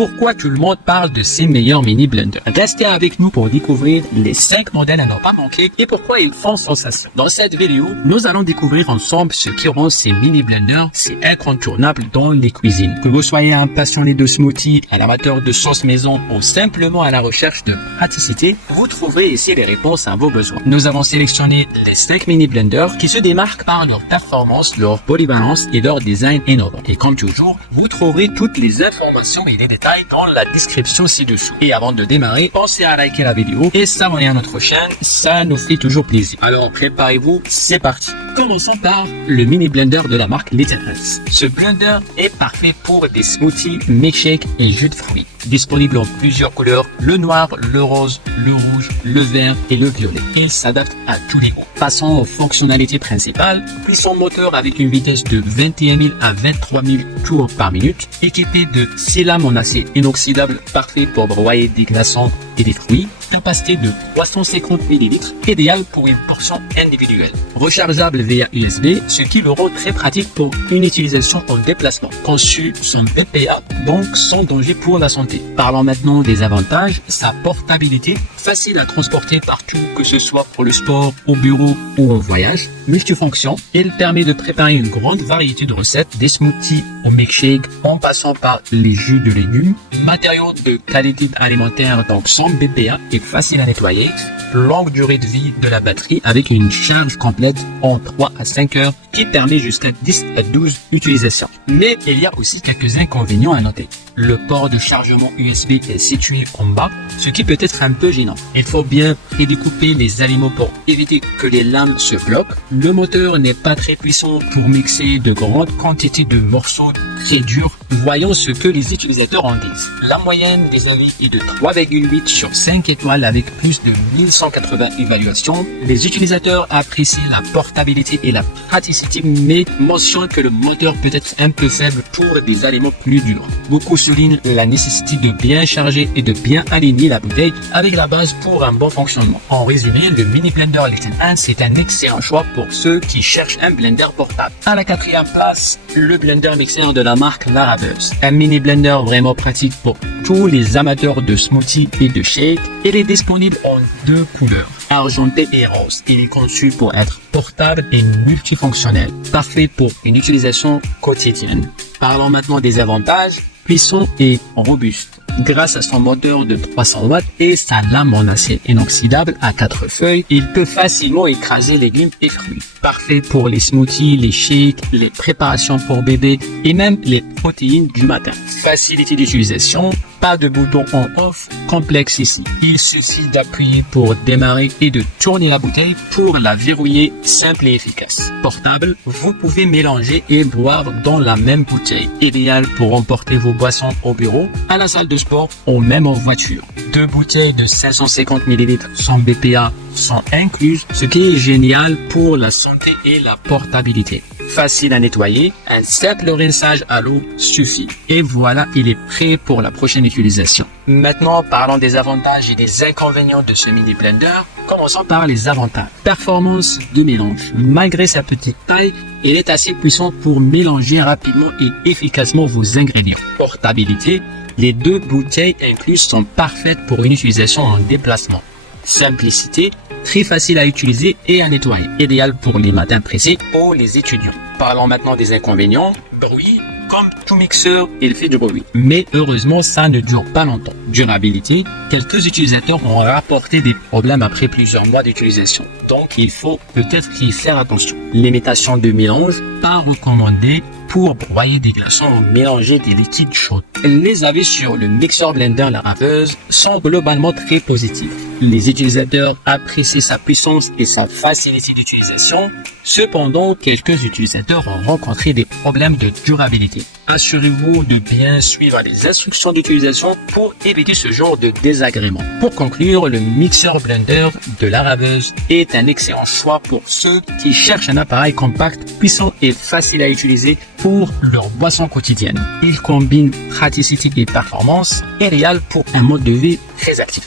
pourquoi tout le monde parle de ces meilleurs mini blenders. Restez avec nous pour découvrir les 5 modèles à ne pas manquer et pourquoi ils font sensation. Dans cette vidéo, nous allons découvrir ensemble ce qui rend ces mini blenders si incontournables dans les cuisines. Que vous soyez un passionné de smoothie, un amateur de sauce maison ou simplement à la recherche de praticité, vous trouverez ici les réponses à vos besoins. Nous avons sélectionné les 5 mini blenders qui se démarquent par leur performance, leur polyvalence et leur design innovant. Et comme toujours, vous trouverez toutes les informations et les détails dans la description ci-dessous. Et avant de démarrer, pensez à liker la vidéo et s'abonner à notre chaîne, ça nous fait toujours plaisir. Alors préparez-vous, c'est parti. Commençons par le mini blender de la marque Little Else. Ce blender est parfait pour des smoothies, milkshakes et jus de fruits. Disponible en plusieurs couleurs, le noir, le rose, le rouge, le vert et le violet. Il s'adapte à tous les goûts. Passons aux fonctionnalités principales. Puissant moteur avec une vitesse de 21 000 à 23 000 tours par minute. Équipé de 6 lames en acier inoxydable parfait pour broyer des glaçons et des fruits. Capacité de 350 ml, idéal pour une portion individuelle. Rechargeable via USB, ce qui le rend très pratique pour une utilisation en déplacement. Conçu sans BPA, donc sans danger pour la santé. Parlons maintenant des avantages. Sa portabilité, facile à transporter partout, que ce soit pour le sport, au bureau ou en voyage. Multifonction, il permet de préparer une grande variété de recettes, des smoothies au milkshake, en passant par les jus de légumes. Matériaux de qualité alimentaire, donc sans BPA et facile à nettoyer. Longue durée de vie de la batterie avec une charge complète en 3 à 5 heures qui permet jusqu'à 10 à 12 utilisations. Mais il y a aussi quelques inconvénients à noter. Le port de chargement USB est situé en bas, ce qui peut être un peu gênant. Il faut bien découper les aliments pour éviter que les lames se bloquent. Le moteur n'est pas très puissant pour mixer de grandes quantités de morceaux très durs. Voyons ce que les utilisateurs en disent. La moyenne des avis est de 3,8 sur 5 étoiles avec plus de 1180 évaluations. Les utilisateurs apprécient la portabilité et la praticité, mais mentionnent que le moteur peut être un peu faible pour des aliments plus durs. Beaucoup soulignent la nécessité de bien charger et de bien aligner la bouteille avec la base pour un bon fonctionnement. En résumé, le mini blender Little Else est un excellent choix pour ceux qui cherchent un blender portable. À la 4e place, le blender mixeur de la marque Laraveuse. Un mini blender vraiment pratique pour tous les amateurs de smoothies et de shakes. Il est disponible en 2 couleurs, argenté et rose. Il est conçu pour être portable et multifonctionnel, parfait pour une utilisation quotidienne. Parlons maintenant des avantages. Puissant et robuste. Grâce à son moteur de 300 watts et sa lame en acier inoxydable à 4 feuilles, il peut facilement écraser légumes et fruits. Parfait pour les smoothies, les shakes, les préparations pour bébés et même les protéines du matin. Facilité d'utilisation, pas de bouton on-off complexe ici. Il suffit d'appuyer pour démarrer et de tourner la bouteille pour la verrouiller, simple et efficace. Portable, vous pouvez mélanger et boire dans la même bouteille. Idéal pour emporter vos boissons au bureau, à la salle de sport ou même en voiture. 2 bouteilles de 550 ml sans BPA sont incluses, ce qui est génial pour la santé et la portabilité. Facile à nettoyer, un simple rinçage à l'eau suffit. Et voilà, il est prêt pour la prochaine utilisation. Maintenant, parlons des avantages et des inconvénients de ce mini blender. Commençons par les avantages. Performance de mélange. Malgré sa petite taille, il est assez puissant pour mélanger rapidement et efficacement vos ingrédients. Portabilité. Les 2 bouteilles incluses sont parfaites pour une utilisation en déplacement. Simplicité, très facile à utiliser et à nettoyer, idéal pour les matins pressés ou les étudiants. Parlons maintenant des inconvénients. Bruit, comme tout mixeur, il fait du bruit. Mais heureusement, ça ne dure pas longtemps. Durabilité, quelques utilisateurs ont rapporté des problèmes après plusieurs mois d'utilisation. Donc, il faut peut-être y faire attention. Limitation de mélange, pas recommandé pour broyer des glaçons ou mélanger des liquides chauds. Les avis sur le mixeur blender Laraveuse sont globalement très positifs. Les utilisateurs apprécient sa puissance et sa facilité d'utilisation. Cependant, quelques utilisateurs ont rencontré des problèmes de durabilité. Assurez-vous de bien suivre les instructions d'utilisation pour éviter ce genre de désagrément. Pour conclure, le mixeur blender de Laraveuse est un excellent choix pour ceux qui cherchent un appareil compact, puissant et facile à utiliser pour leur boisson quotidienne. Il combine praticité et performance, idéal pour un mode de vie très actif.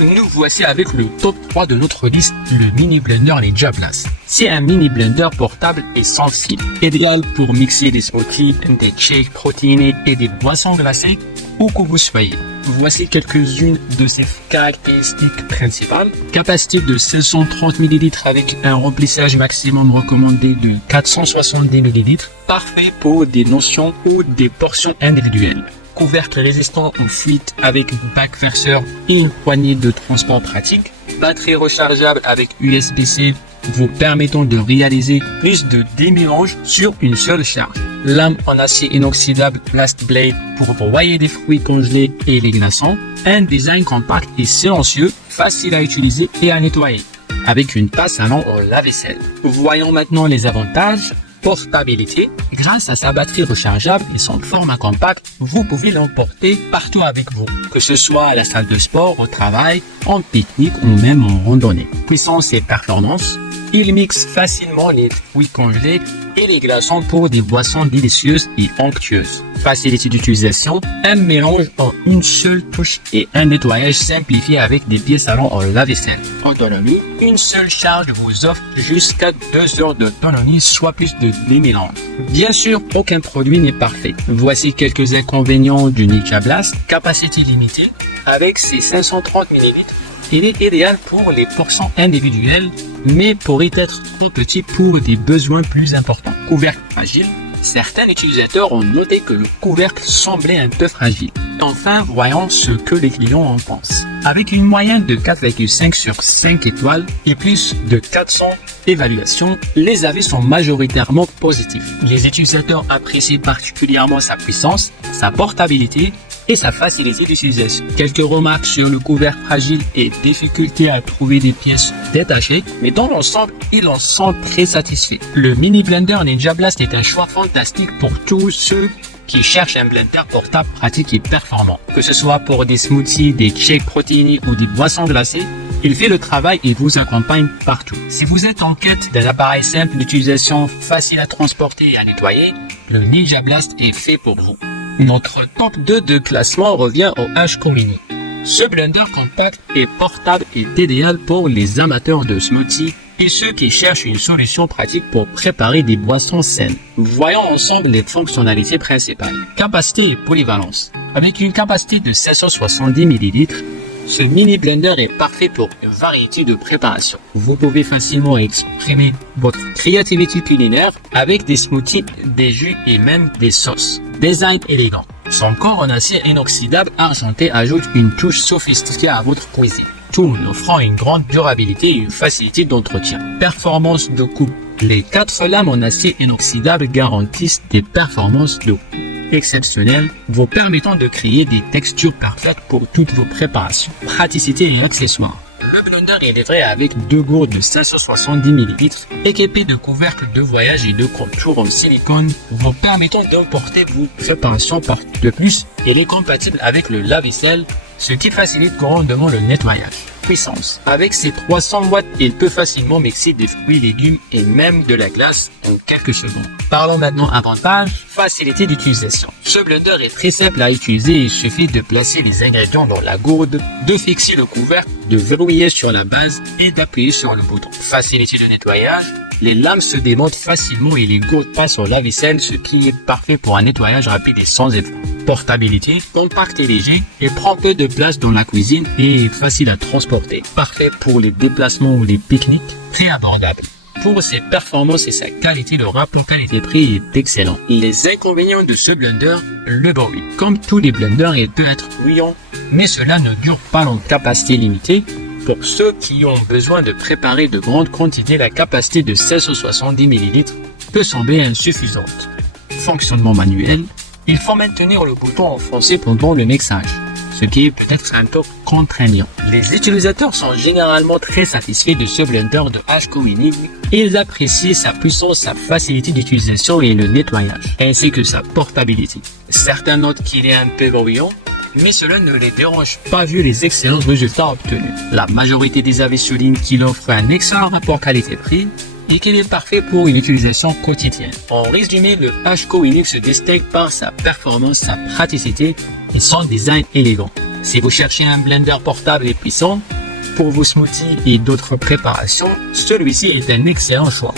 nous voici avec le top 3 de notre liste, le mini blender Ninja Blast. C'est un mini blender portable et sans fil, idéal pour mixer des smoothies, des shakes protéinés et des boissons glacées où que vous soyez. Voici quelques-unes de ses caractéristiques principales. Capacité de 730 ml avec un remplissage maximum recommandé de 470 ml. Parfait pour des notions ou des portions individuelles. Couvercle résistant aux fuites avec bac verseur et une poignée de transport pratique. Batterie rechargeable avec USB-C vous permettant de réaliser plus de 10 mélanges sur une seule charge. Lame en acier inoxydable Blast Blade pour broyer des fruits congelés et les glaçons. Un design compact et silencieux, facile à utiliser et à nettoyer, avec une passe allant au lave-vaisselle. Voyons maintenant les avantages. Portabilité. Grâce à sa batterie rechargeable et son format compact, vous pouvez l'emporter partout avec vous, que ce soit à la salle de sport, au travail, en pique-nique ou même en randonnée. Puissance et performance. Il mixe facilement les fruits congelés et les glaçons pour des boissons délicieuses et onctueuses. Facilité d'utilisation, un mélange en une seule touche et un nettoyage simplifié avec des pièces allant au lave-vaisselle. Autonomie, une seule charge vous offre jusqu'à 2 heures d'autonomie, soit plus de 10 mélanges. Bien sûr, aucun produit n'est parfait. Voici quelques inconvénients du Ninja Blast. Capacité limitée, avec ses 530 ml. Il est idéal pour les portions individuelles, mais pourrait être trop petit pour des besoins plus importants. Couvercle fragile. Certains utilisateurs ont noté que le couvercle semblait un peu fragile. Enfin, voyons ce que les clients en pensent. Avec une moyenne de 4,5 sur 5 étoiles et plus de 400 évaluations, les avis sont majoritairement positifs. Les utilisateurs apprécient particulièrement sa puissance, sa portabilité et sa facilité d'utilisation. Quelques remarques sur le couvercle fragile et difficulté à trouver des pièces détachées, mais dans l'ensemble, ils en sont très satisfaits. Le mini blender Ninja Blast est un choix fantastique pour tous ceux qui cherchent un blender portable pratique et performant. Que ce soit pour des smoothies, des shakes protéinés ou des boissons glacées, il fait le travail et vous accompagne partout. Si vous êtes en quête d'un appareil simple d'utilisation, facile à transporter et à nettoyer, le Ninja Blast est fait pour vous. Notre top 2 de classement revient au HCO Mini. Ce blender compact et portable est idéal pour les amateurs de smoothies et ceux qui cherchent une solution pratique pour préparer des boissons saines. Voyons ensemble les fonctionnalités principales. Capacité et polyvalence. Avec une capacité de 770 ml, ce mini blender est parfait pour une variété de préparations. Vous pouvez facilement exprimer votre créativité culinaire avec des smoothies, des jus et même des sauces. Design élégant. Son corps en acier inoxydable argenté ajoute une touche sophistiquée à votre cuisine, tout en offrant une grande durabilité et une facilité d'entretien. Performance de coupe. Les 4 lames en acier inoxydable garantissent des performances de coupe exceptionnelles, vous permettant de créer des textures parfaites pour toutes vos préparations. Praticité et accessoires. Le blender est livré avec 2 gourdes de 570 ml équipées de couvercles de voyage et de contours en silicone vous permettant d'emporter vos préparations partout. De plus, il est compatible avec le lave-vaisselle, ce qui facilite grandement le nettoyage. Puissance. Avec ses 300 watts, il peut facilement mixer des fruits, légumes et même de la glace en quelques secondes. Parlons maintenant avantages. Facilité d'utilisation. Ce blender est très simple à utiliser, il suffit de placer les ingrédients dans la gourde, de fixer le couvercle, de verrouiller sur la base et d'appuyer sur le bouton. Facilité de nettoyage. Les lames se démontent facilement et les gourdes passent au lave-vaisselle, ce qui est parfait pour un nettoyage rapide et sans effort. Portabilité, compact et léger, il prend peu de place dans la cuisine et est facile à transporter. Parfait pour les déplacements ou les pique-niques, très abordable. Pour ses performances et sa qualité, le rapport qualité-prix est excellent. Les inconvénients de ce blender, le bruit. Comme tous les blenders, il peut être bruyant, mais cela ne dure pas en capacité limitée. Pour ceux qui ont besoin de préparer de grandes quantités, la capacité de 770 ml peut sembler insuffisante. Fonctionnement manuel. Il faut maintenir le bouton enfoncé pendant le mixage, ce qui est peut-être un peu contraignant. Les utilisateurs sont généralement très satisfaits de ce blender de HCO Mini. Ils apprécient sa puissance, sa facilité d'utilisation et le nettoyage, ainsi que sa portabilité. Certains notent qu'il est un peu bruyant, mais cela ne les dérange pas vu les excellents résultats obtenus. La majorité des avis soulignent qu'il offre un excellent rapport qualité-prix et qu'il est parfait pour une utilisation quotidienne. En résumé, le HCO Mini se distingue par sa performance, sa praticité et son design élégant. Si vous cherchez un blender portable et puissant pour vos smoothies et d'autres préparations, celui-ci est un excellent choix.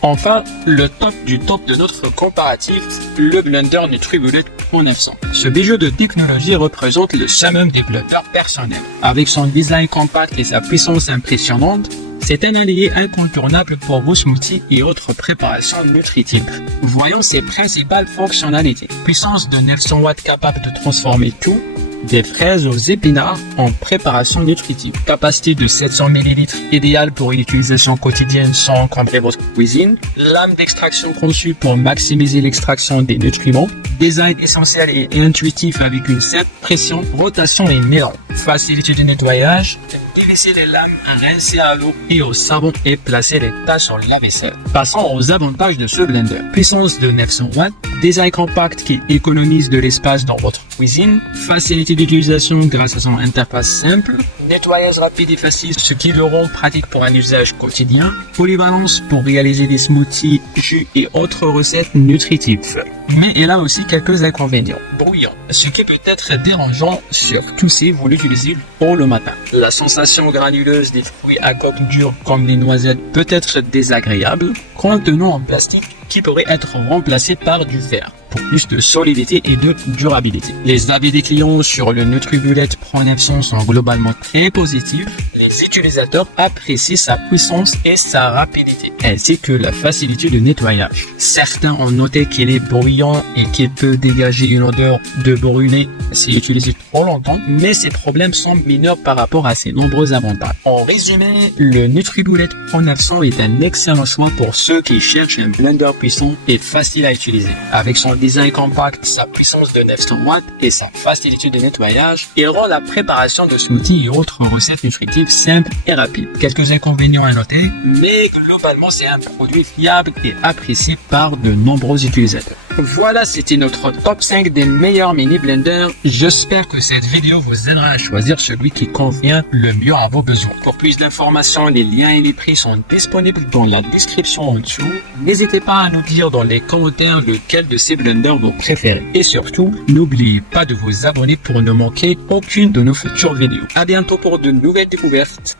Enfin, le top du top de notre comparatif, le blender NutriBullet Pro 900. Ce bijou de technologie représente le summum des blenders personnels. Avec son design compact et sa puissance impressionnante, c'est un allié incontournable pour vos smoothies et autres préparations nutritives. Voyons ses principales fonctionnalités. Puissance de 900 watts capable de transformer tout, des fraises aux épinards en préparation nutritive. Capacité de 700 ml, idéale pour une utilisation quotidienne sans encombrer votre cuisine. Lame d'extraction conçue pour maximiser l'extraction des nutriments. Design essentiel et intuitif avec une certaine pression, rotation et mélange. Facilité de nettoyage. Dévisser les lames, rincer à l'eau et au savon et placer les tâches sur la vaisselle. Passons aux avantages de ce blender. Puissance de 900 watts. Design compact qui économise de l'espace dans votre cuisine. Facilité d'utilisation grâce à son interface simple. Nettoyage rapide et facile, ce qui le rend pratique pour un usage quotidien. Polyvalence pour réaliser des smoothies, jus et autres recettes nutritives. Mais elle a aussi quelques inconvénients. Bruyant, ce qui peut être dérangeant, surtout si vous l'utilisez pour le matin. La sensation granuleuse des fruits à coque dure comme les noisettes peut être désagréable. Contenant en plastique qui pourrait être remplacé par du verre pour plus de solidité et de durabilité. Les avis des clients sur le NutriBullet Pro 900 sont globalement très positifs. Les utilisateurs apprécient sa puissance et sa rapidité, ainsi que la facilité de nettoyage. Certains ont noté qu'il est bruyant et qu'il peut dégager une odeur de brûlé si utilisé trop longtemps, mais ces problèmes semblent mineurs par rapport à ses nombreux avantages. En résumé, le NutriBullet Pro 900 est un excellent choix pour ceux qui cherchent un blender puissant et facile à utiliser. Avec son design compact, sa puissance de 900 watts et sa facilité de nettoyage, il rend la préparation de smoothies et autres recettes nutritives simples et rapides. Quelques inconvénients à noter, mais globalement c'est un produit fiable et apprécié par de nombreux utilisateurs. Voilà, c'était notre top 5 des meilleurs mini blenders. J'espère que cette vidéo vous aidera à choisir celui qui convient le mieux à vos besoins. Pour plus d'informations, les liens et les prix sont disponibles dans la description en dessous. N'hésitez pas à nous dire dans les commentaires lequel de ces blenders vous préférez. Et surtout, n'oubliez pas de vous abonner pour ne manquer aucune de nos futures vidéos. À bientôt pour de nouvelles découvertes.